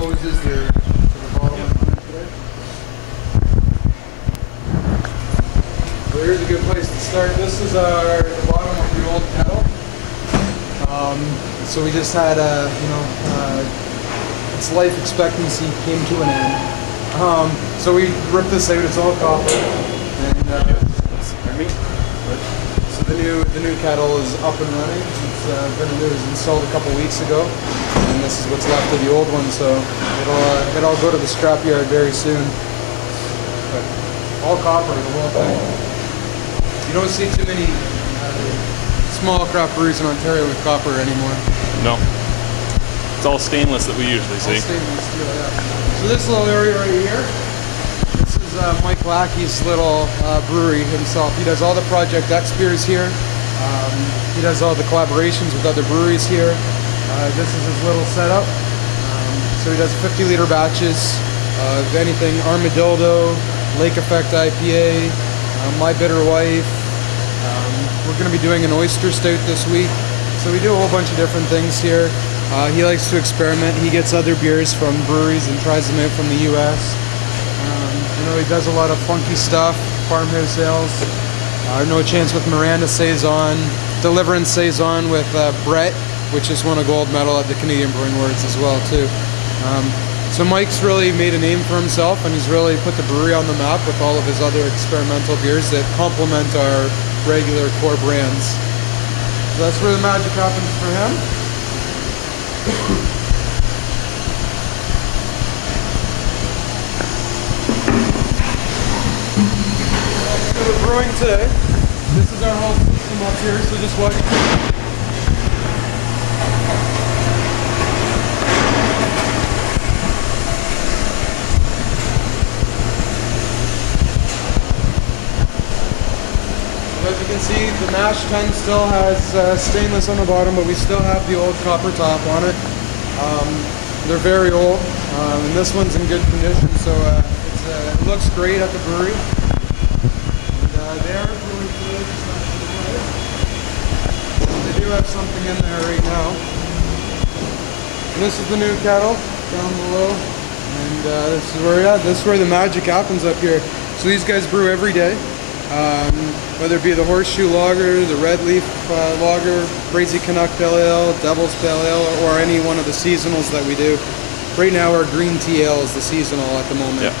hoses. They're to the bottom of the today. So here's a good place to start. This is the bottom of the old kettle. So we just had its life expectancy came to an end. So we ripped this out. It's all copper. And so the new kettle is up and running. It was installed a couple weeks ago, and this is what's left of the old one. So it'll go to the scrapyard very soon. But all copper, the whole thing. You don't see too many small craft breweries in Ontario with copper anymore. No. It's all stainless that we usually see. All stainless steel, yeah. So this little area right here, this is Mike Lackey's little brewery himself. He does all the Project X beers here. He does all the collaborations with other breweries here. This is his little setup. So he does 50-liter batches of anything: Armadillo, Lake Effect IPA, My Bitter Wife. We're going to be doing an oyster stout this week. So we do a whole bunch of different things here. He likes to experiment. He gets other beers from breweries and tries them out from the U.S. He does a lot of funky stuff, farmhouse ales. No Chance with Miranda Saison, Deliverance Saison with Brett, which just won a gold medal at the Canadian Brewing Awards as well too. So Mike's really made a name for himself, and he's really put the brewery on the map with all of his other experimental beers that complement our regular core brands. So that's where the magic happens for him. So we're brewing today. This is our whole system up here, so just watch. As you can see, the mash tun still has stainless on the bottom, but we still have the old copper top on it. They're very old, and this one's in good condition, so it looks great at the brewery. And they are really good. They do have something in there right now. And this is the new kettle down below, and this is where the magic happens up here. So these guys brew every day. Whether it be the Horseshoe Lager, the Red Leaf Lager, Crazy Canuck Pale Ale, Devil's Pale Ale, or any one of the seasonals that we do. Right now our green tea ale is the seasonal at the moment. Yeah.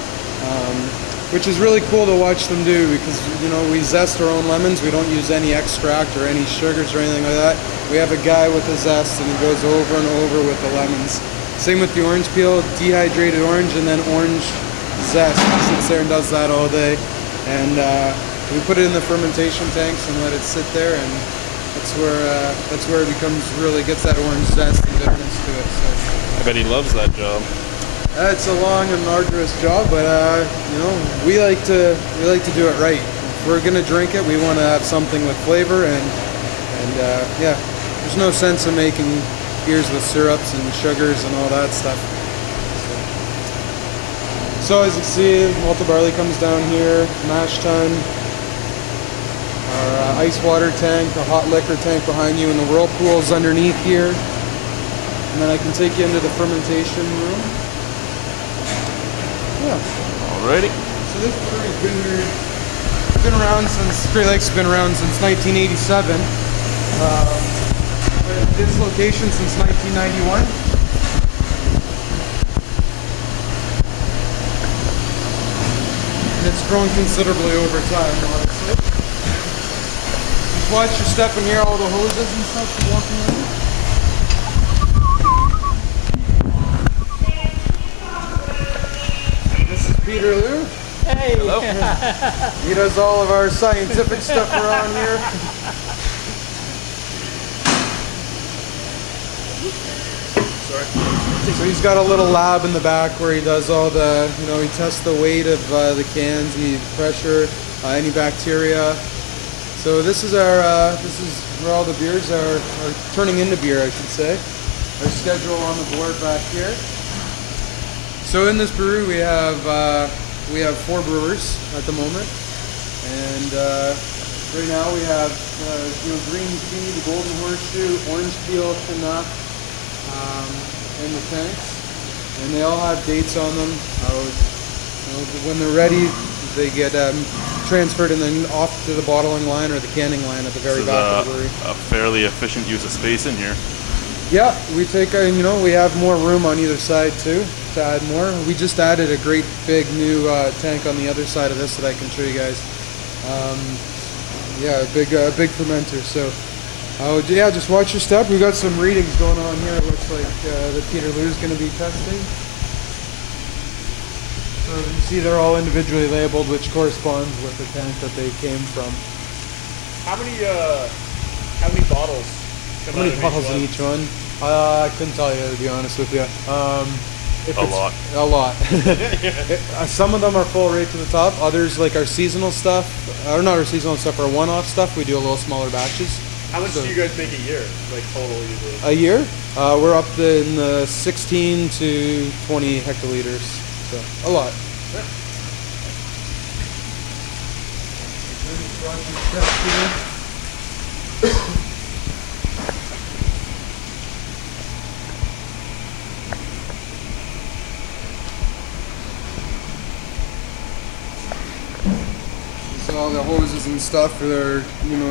Which is really cool to watch them do, because we zest our own lemons. We don't use any extract or any sugars or anything like that. We have a guy with a zest, and he goes over and over with the lemons. Same with the orange peel, dehydrated orange, and then orange zest. He sits there and does that all day. And we put it in the fermentation tanks and let it sit there, and that's where it gets that orange zest and bitterness to it. So I bet he loves that job. It's a long and arduous job, but we like to do it right. If we're gonna drink it, we want to have something with flavor, and yeah, there's no sense in making beers with syrups and sugars and all that stuff. So as you see, malted barley comes down here, mash tun, our ice water tank, a hot liquor tank behind you, and the whirlpool's underneath here. And then I can take you into the fermentation room. Yeah. Alrighty. So this brewery's been around since, Great Lakes has been around since 1987. But at this location since 1991. And it's grown considerably over time, honestly. Just watch your step and hear all the hoses and stuff walking around. Peter Lou. Hey! Hello. He does all of our scientific stuff around here. Sorry. So he's got a little lab in the back where he does all the, he tests the weight of the cans, the pressure, any bacteria. So this is where all the beers are turning into beer, I should say. Our schedule on the board back here. So in this brewery we have 4 brewers at the moment, and right now we have green tea, the golden horseshoe, orange peel, Canuck in the tanks, and they all have dates on them. When they're ready, they get transferred and then off to the bottling line or the canning line at the very back of the brewery. A fairly efficient use of space in here. Yeah, we take we have more room on either side too to add more. We just added a great big new tank on the other side of this that I can show you guys. Yeah, a big fermenter. So, yeah, just watch your step. We got some readings going on here. It looks like that Peter Lou's going to be testing. So you see, they're all individually labeled, which corresponds with the tank that they came from. How many bottles? How many bottles in each one? I couldn't tell you, to be honest with you. A lot. A lot. Some of them are full right to the top. Others, like our seasonal stuff, or not our seasonal stuff, our one-off stuff, we do a little smaller batches. How much do you guys make a year, like total usually? A year? We're up in the 16 to 20 hectoliters, so a lot. So all the hoses and stuff are,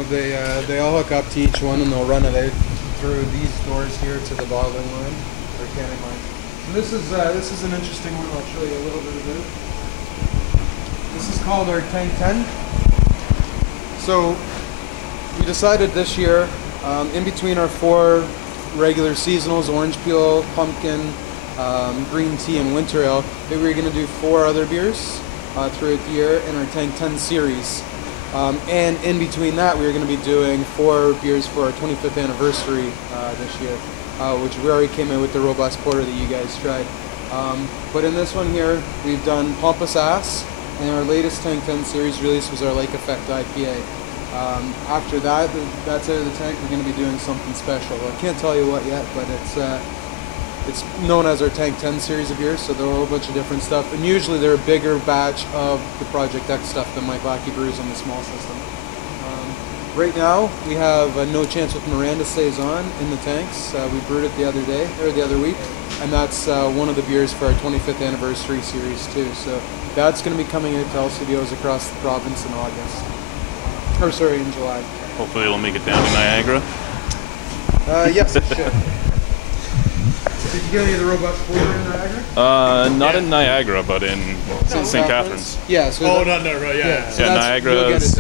they all hook up to each one and they'll run it out through these doors here to the bottling line or canning line. So this is an interesting one. I'll show you a little bit of it. This is called our Tank 10. So we decided this year, in between our 4 regular seasonals, orange peel, pumpkin, green tea, and winter ale, that we were going to do 4 other beers throughout the year in our Tank 10 series. And in between that, we were going to be doing 4 beers for our 25th anniversary this year, which we already came in with the robust porter that you guys tried. But in this one here, we've done Pompous Ass, and our latest Tank 10 series release was our Lake Effect IPA. After that, that's out of the tank, we're going to be doing something special. I can't tell you what yet, but it's known as our Tank 10 series of beers, so there are a whole bunch of different stuff. And usually they're a bigger batch of the Project X stuff than Mike Lackey brews on the small system. Right now, we have No Chance with Miranda Saison in the tanks. We brewed it the other week, and that's one of the beers for our 25th anniversary series too. So that's going to be coming out to LCBOs across the province in August. Or sorry, in July. Hopefully it'll make it down to Niagara. Yes, it should. Did you get any of the robust porter in Niagara? Not in Niagara, but in St. Catharines. Yeah. So right, yeah. So Niagara's,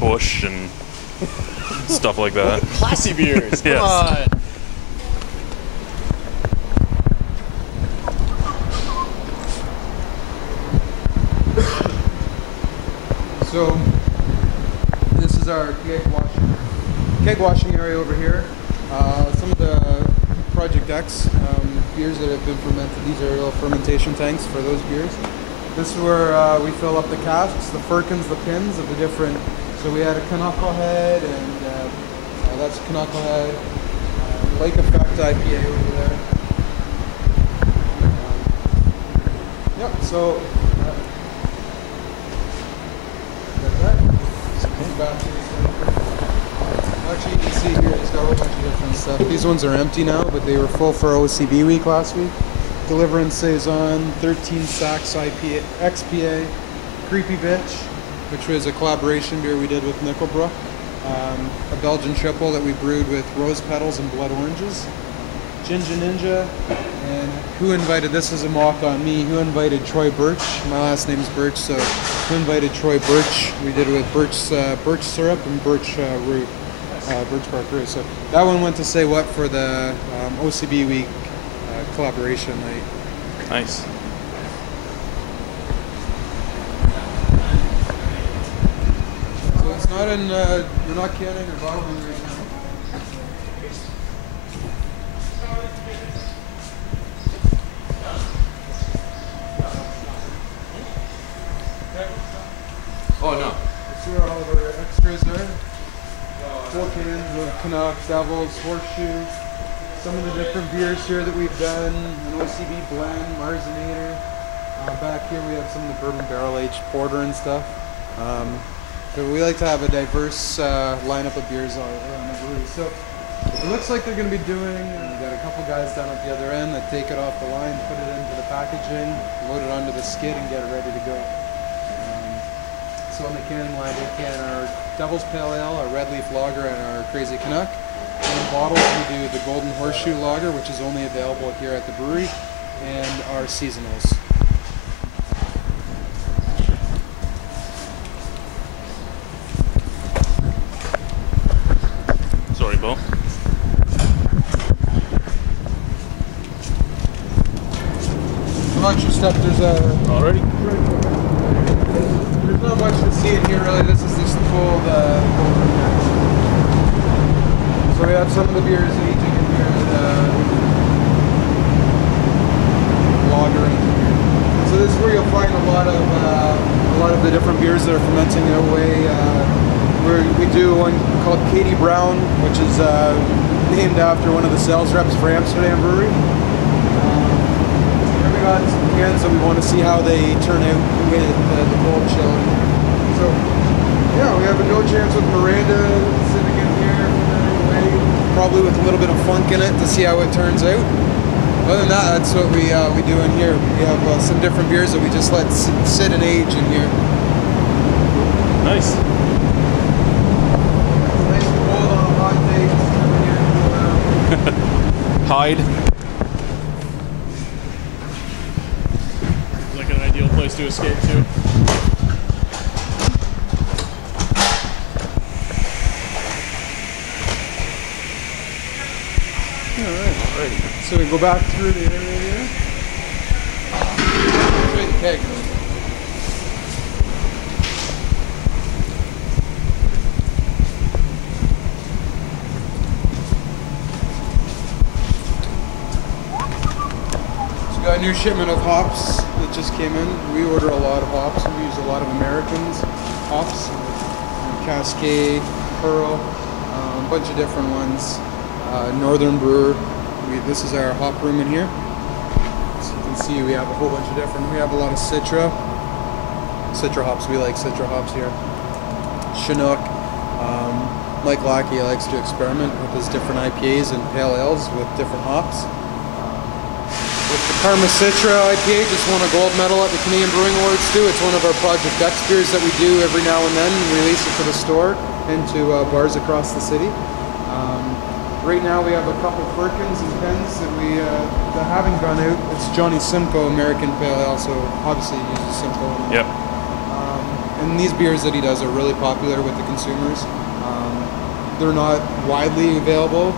bush and stuff like that. Classy beers. Come Yes. on. So this is our keg washing area over here. Some of the Project X beers that have been fermented. These are little fermentation tanks for those beers. This is where we fill up the casks, the firkins, the pins of the different. So we had a Knucklehead, and that's a Knucklehead. Lake Effect IPA over there. Yep. So. Actually, you can see here it's got a whole bunch of different stuff. These ones are empty now, but they were full for OCB week last week. Deliverance Saison, 13 Sacks IPA, XPA, Creepy Bitch, which was a collaboration beer we did with Nickelbrook. A Belgian triple that we brewed with rose petals and blood oranges. Ginger Ninja, and who invited, this is a mock on me, who invited Troy Burtch. My last name's Burtch, so who invited Troy Burtch? We did it with birch syrup and birch root, birch bark root. So that one went to say what for the OCB week collaboration night. Nice. So it's not in, we're not canning or bottling right now. Oh no. See where all of our extras are? 4 cans of Canuck, Devils, Horseshoe. Some of the different beers here that we've done. An OCB blend, Marzonator. Back here we have some of the bourbon barrel-aged porter and stuff. So we like to have a diverse lineup of beers all around the brewery. So It looks like they're going to be doing, we got a couple guys down at the other end that take it off the line, put it into the packaging, load it onto the skid and get it ready to go. So on the canning line we can our Devil's Pale Ale, our Red Leaf Lager, and our Crazy Canuck. In bottles we do the Golden Horseshoe Lager, which is only available here at the brewery, and our seasonals. Sorry, Bo. Watch your step, there's a... Already? There's not much to see in here really, this is just cold room here. So we have some of the beers aging in here, lager in here. So this is where you'll find a lot of the different beers that are fermenting away. We do one called Katie Brown, which is named after one of the sales reps for Amsterdam Brewery. We got some cans, so we want to see how they turn out with the cold chill. So yeah, we have a no chance with Miranda sitting in here, probably with a little bit of funk in it to see how it turns out. Other than that, that's what we do in here. We have some different beers that we just let sit and age in here. Nice. Nice and cold on a hot day, just come in here and cool out. Hide. Like an ideal place to escape to. Alright. So we go back through the area here. Show you the keg. So we got a new shipment of hops that just came in. We order a lot of hops. We use a lot of Americans hops. Cascade, Pearl, a bunch of different ones. Northern Brewer. This is our hop room in here. So you can see we have a whole bunch of different. We have a lot of Citra hops. We like Citra hops here. Chinook. Mike Lackey likes to experiment with his different IPAs and pale ales with different hops. With the Karma Citra IPA, just won a gold medal at the Canadian Brewing Awards too. It's one of our Project X beers that we do every now and then. We release it to the store and to bars across the city. Right now we have a couple firkins and pens that haven't gone out. It's Johnny Simcoe American Pale Ale, so obviously he uses Simcoe. Yep. And these beers that he does are really popular with the consumers. They're not widely available,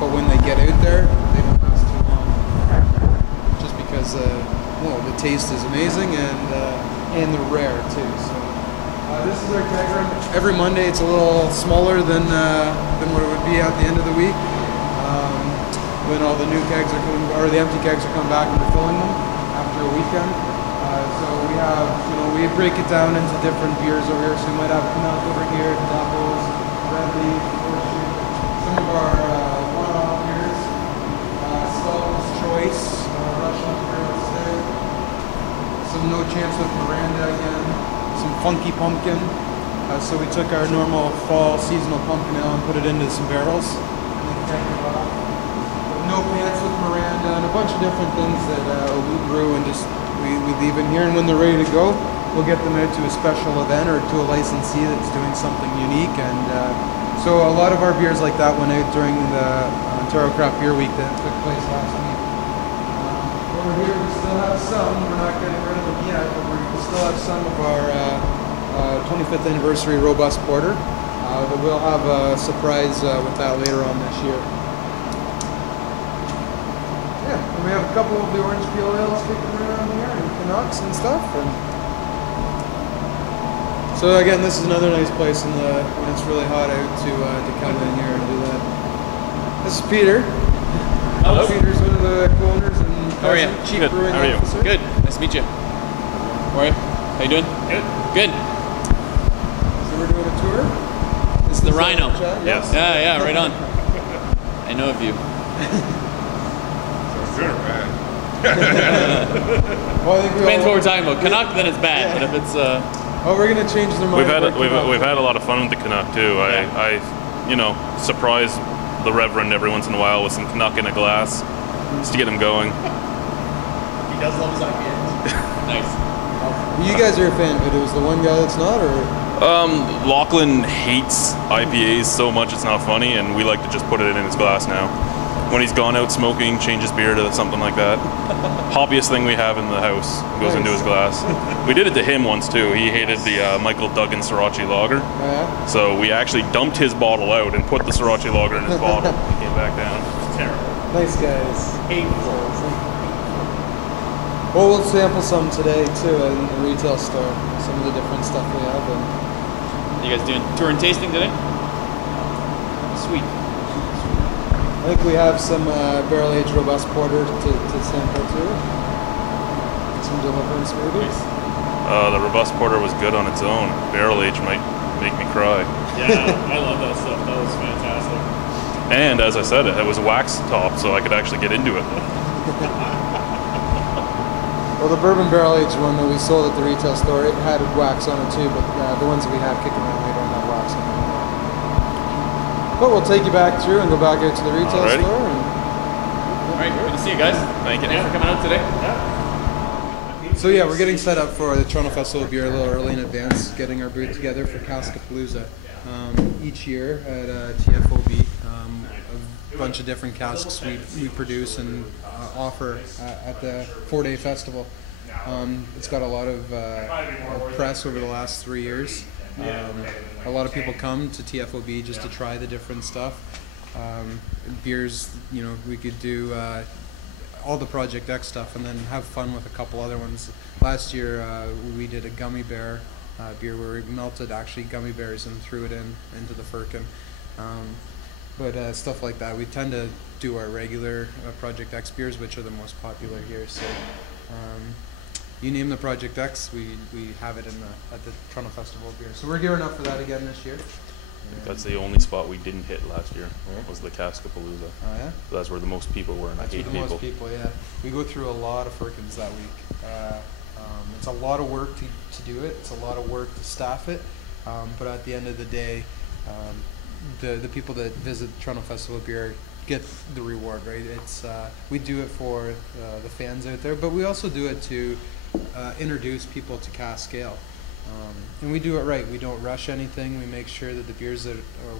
but when they get out there, they don't last too long. Just because, the taste is amazing and they're rare too. So this is our keg room. Every Monday it's a little smaller than what it would be at the end of the week. When all the new kegs are coming, or the empty kegs are coming back and we're filling them after a weekend. So we have, we break it down into different beers over here. So we might have Canuck over here, Devils, Red Leaf, Horseshoe. Some of our one-off beers, Stalton's Choice, Russian Imperial Stout. Some No Chance with Miranda again. Some Funky Pumpkin. So we took our normal fall seasonal pumpkin ale and put it into some barrels. And then kegged it off. No Pants with Miranda and a bunch of different things that we brew and just we leave in here. And when they're ready to go, we'll get them out to a special event or to a licensee that's doing something unique. And so a lot of our beers like that went out during the Ontario Craft Beer Week that took place last week. Over here we still have some. We're not getting rid of them yet, but we still have some of our 25th anniversary Robust Porter. But we'll have a surprise with that later on this year. Yeah, and we have a couple of the orange peel ales kicking around here, and Canucks and stuff. And so again, this is another nice place when it's really hot out to come in here and do that. This is Peter. Hello. Peter's one of the co-owners and How are you? chief Good. brewing How are you? officer. Good. Nice to meet you. How are you? How you doing? Good. Good. So we're doing a tour. This is The Rhino. Chad? Yes. Yeah, right on. I know of you. Good or bad? Well, I think we Depends all- what we're talking about. Canuck, then it's bad. But if it's Oh, we're gonna change their mind. We've had about Canuck. we've had a lot of fun with the Canuck too. I surprise the Reverend every once in a while with some Canuck in a glass, just to get him going. He does love his IPAs. Nice. You guys are a fan of it. It was the one guy that's not, or? Lachlan hates IPAs so much it's not funny, and we like to just put it in his glass now. When he's gone out smoking, change his beer to something like that. Hoppiest thing we have in the house goes into his glass. We did it to him once too. He hated the Michael Duggan Sriracha Lager. Oh, yeah? So we actually dumped his bottle out and put the Sriracha Lager in his bottle. He came back down. It's terrible. Nice guys. Hateful. Well, we'll sample some today too in the retail store. Some of the different stuff we have. You guys doing tour and tasting today? Sweet. I think we have some barrel-aged robust porter to sample too. Some deliverance maybe. The robust porter was good on its own. Barrel age might make me cry. Yeah, I love that stuff. That was fantastic. And as I said, it was wax top, so I could actually get into it. Well, the bourbon barrel-aged one that we sold at the retail store, it had wax on it too, but the ones that we have kicking around, they don't have wax on them. But we'll take you back through and go back out to the retail Alrighty. store. All right, good to see you guys. Thank you. Thanks for coming out today. So yeah, we're getting set up for the Toronto Festival of Beer a little early in advance, getting our booth together for Caskapalooza. Each year at TFOB, a bunch of different casks we produce and offer at the 4-day festival. It's got a lot of press over the last 3 years. A lot of people come to TFOB just to try the different stuff. Beers, you know, we could do all the Project X stuff and then have fun with a couple other ones. Last year we did a gummy bear beer where we melted actually gummy bears and threw it into the firkin. But stuff like that, we tend to do our regular Project X beers, which are the most popular here. So you name the Project X, we have it at the Toronto Festival of Beer. So we're gearing up for that again this year. That's the only spot we didn't hit last year, was the Caskapalooza. Oh yeah? So that's where the most people were, and That's I hate where the people. most people, yeah. We go through a lot of firkins that week. It's a lot of work to do it. It's a lot of work to staff it. But at the end of the day, the people that visit the Toronto Festival of Beer get the reward, right? It's we do it for the fans out there, but we also do it to introduce people to cask ale. And we do it right. We don't rush anything. We make sure that the beers that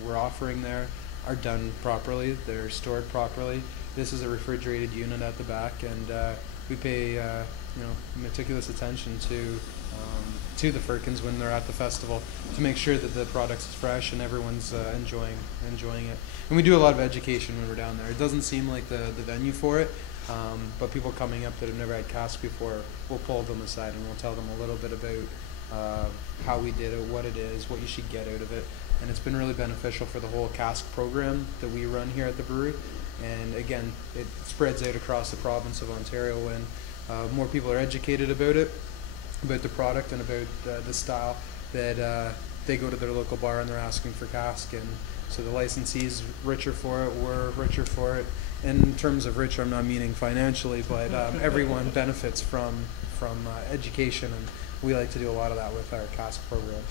we're offering there are done properly. They're stored properly. This is a refrigerated unit at the back, and we pay meticulous attention to the firkins when they're at the festival to make sure that the product is fresh and everyone's enjoying it. And we do a lot of education when we're down there. It doesn't seem like the venue for it, but people coming up that have never had cask before, we'll pull them aside and we'll tell them a little bit about how we did it, what it is, what you should get out of it. And it's been really beneficial for the whole cask program that we run here at the brewery. And again, it spreads out across the province of Ontario when more people are educated about it, about the product and about the style, that they go to their local bar and they're asking for cask. And so the licensee's richer for it, we're richer for it. And in terms of richer, I'm not meaning financially, but everyone benefits from education, and we like to do a lot of that with our cask program.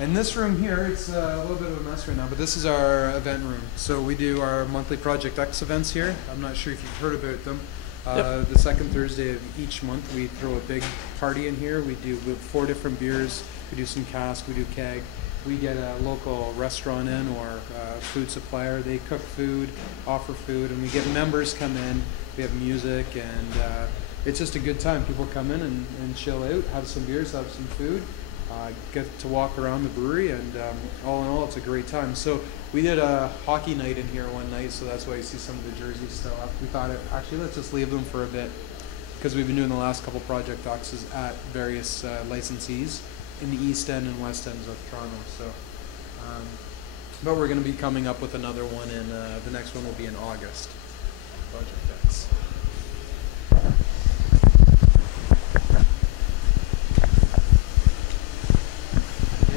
And this room here, it's a little bit of a mess right now, but this is our event room. So we do our monthly Project X events here. I'm not sure if you've heard about them. Yep. The second Thursday of each month, we throw a big party in here. We have 4 different beers. We do some cask, we do keg. We get a local restaurant in or a food supplier. They cook food, offer food, and we get members come in. We have music, and it's just a good time. People come in and chill out, have some beers, have some food, get to walk around the brewery, and all in all, it's a great time. So we did a hockey night in here one night, so that's why you see some of the jerseys still up. We thought, actually, let's just leave them for a bit, because we've been doing the last couple Project X's at various licensees in the East End and West Ends of Toronto. So, but we're going to be coming up with another one, and the next one will be in August. Project X.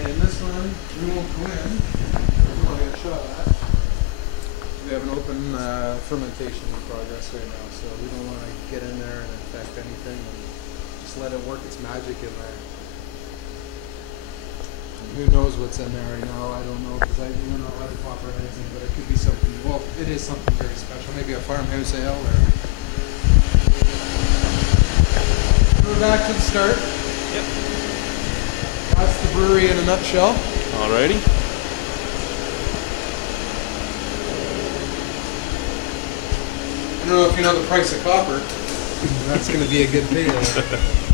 And this one, we won't go in. We're going to get a shot at that. We have an open fermentation in progress right now, so we don't want to get in there and infect anything, and just let it work its magic in there. Who knows what's in there right now? I don't know because we're not allowed to pop or anything, but it could be something. Well, it is something very special. Maybe a farmhouse ale or. We're back to the start. Yep. That's the brewery in a nutshell. Alrighty. I don't know if you know the price of copper. That's going to be a good payday.